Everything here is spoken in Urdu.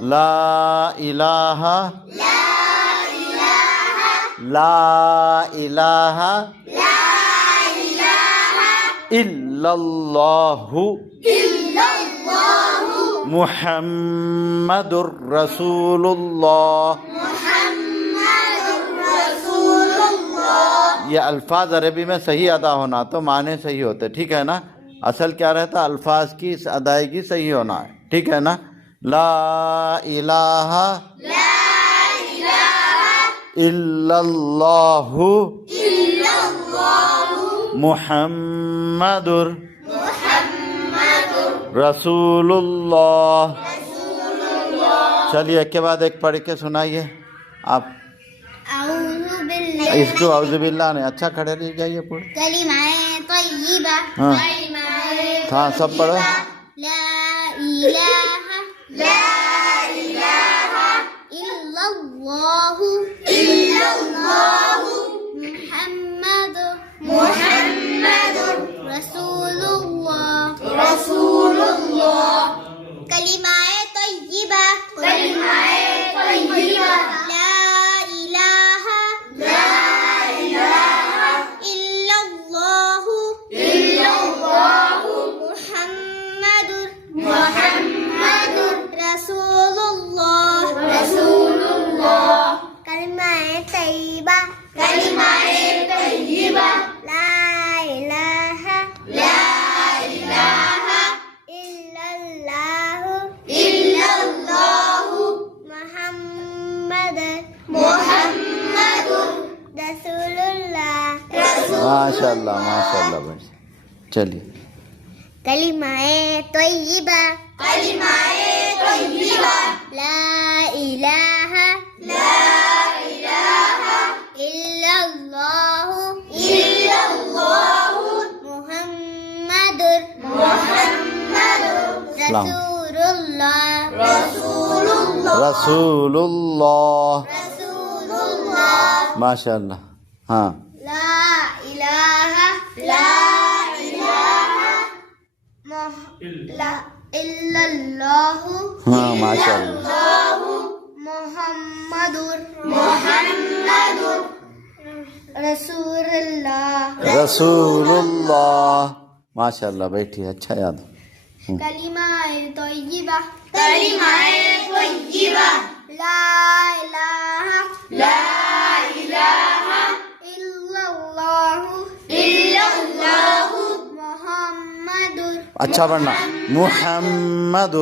لا الہ لا الہ الا اللہ محمد الرسول اللہ. یہ الفاظ عربی میں صحیح ادا ہونا تو معنی صحیح ہوتے، ٹھیک ہے نا. اصل کیا رہتا؟ الفاظ کی ادائیگی صحیح ہونا ہے، ٹھیک ہے نا. لا الہ الا اللہ محمد رسول اللہ. چلیے ایک کے بعد ایک پڑھ کے سنائیے آپ. اس کو اعوذ باللہ نے اچھا کھڑے رہ جائیے پڑھ. کلمہ طیبہ. ہاں سب پڑھو. لا الہ الا اللہ محمد رسول اللہ. کلمہ طیبہ. لا الہ الا اللہ محمد رسول اللہ. کلمہ طیبہ. لا الہ الا اللہ محمد رسول اللہ. ماشاء اللہ ماشاء اللہ بھائی. چلیے کلمہ طیبہ. لا الہ الا اللہ محمد رسول اللہ. رسول اللہ. ماشاء اللہ. ہاں لا الہ الا اللہ ہاں ماشاء اللہ. محمد رسول اللہ. رسول اللہ. ماشاء اللہ بیٹھی اچھا یاد. کلمہ طیبہ. لا الہ الا اللہ محمد. اچھا پڑھنا. محمد